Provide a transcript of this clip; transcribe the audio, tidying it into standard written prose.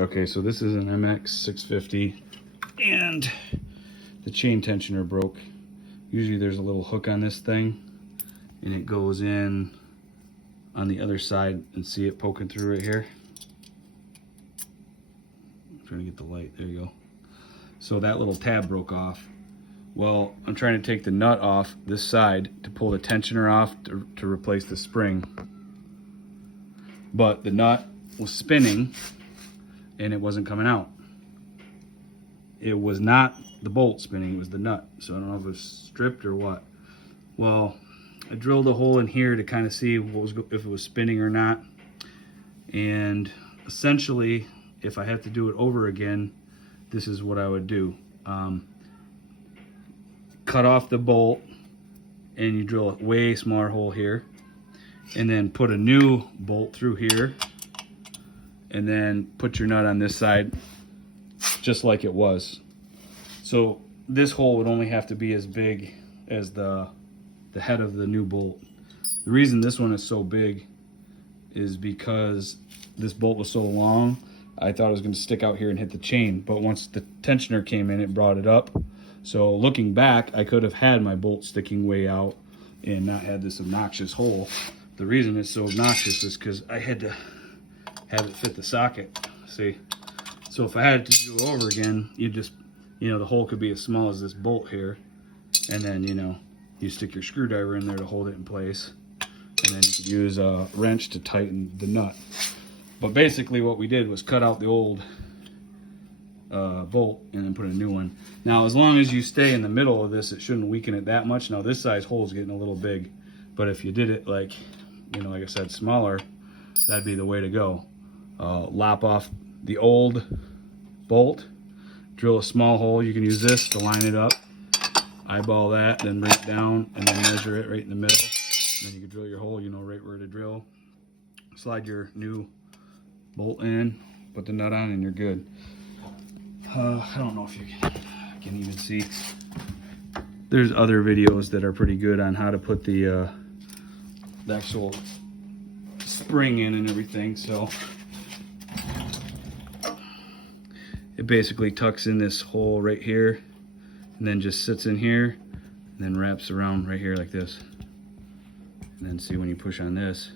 Okay, so this is an mx650 and the chain tensioner broke. Usually there's a little hook on this thing and it goes in on the other side, and see it poking through right here. I'm trying to get the light, there you go. So that little tab broke off. Well, I'm trying to take the nut off this side to pull the tensioner off to replace the spring. But the nut was spinning and it wasn't coming out. It was not the bolt spinning, it was the nut. So I don't know if it was stripped or what. Well, I drilled a hole in here to kind of see if it was spinning or not. And essentially, if I have to do it over again, this is what I would do. Cut off the bolt and you drill a way smaller hole here, and then put a new bolt through here, and then put your nut on this side just like it was. So this hole would only have to be as big as the head of the new bolt. The reason this one is so big is because this bolt was so long, I thought it was going to stick out here and hit the chain, but once the tensioner came in, it brought it up. So looking back, I could have had my bolt sticking way out and not had this obnoxious hole. The reason it's so obnoxious is because I had to have it fit the socket, see? So if I had to do it over again, you just, the hole could be as small as this bolt here, and then, you stick your screwdriver in there to hold it in place, and then you could use a wrench to tighten the nut. But basically what we did was cut out the old bolt and then put a new one. Now, as long as you stay in the middle of this, it shouldn't weaken it that much. Now this size hole is getting a little big, but if you did it like I said, smaller, that'd be the way to go. Lop off the old bolt, drill a small hole. You can use this to line it up, eyeball that, then bring it down, and then measure it right in the middle. And then you can drill your hole, right where to drill. Slide your new bolt in, put the nut on, and you're good. I don't know if you can even see. There's other videos that are pretty good on how to put the actual spring in and everything. So it basically tucks in this hole right here, and then just sits in here, and then wraps around right here like this. And then see, when you push on this,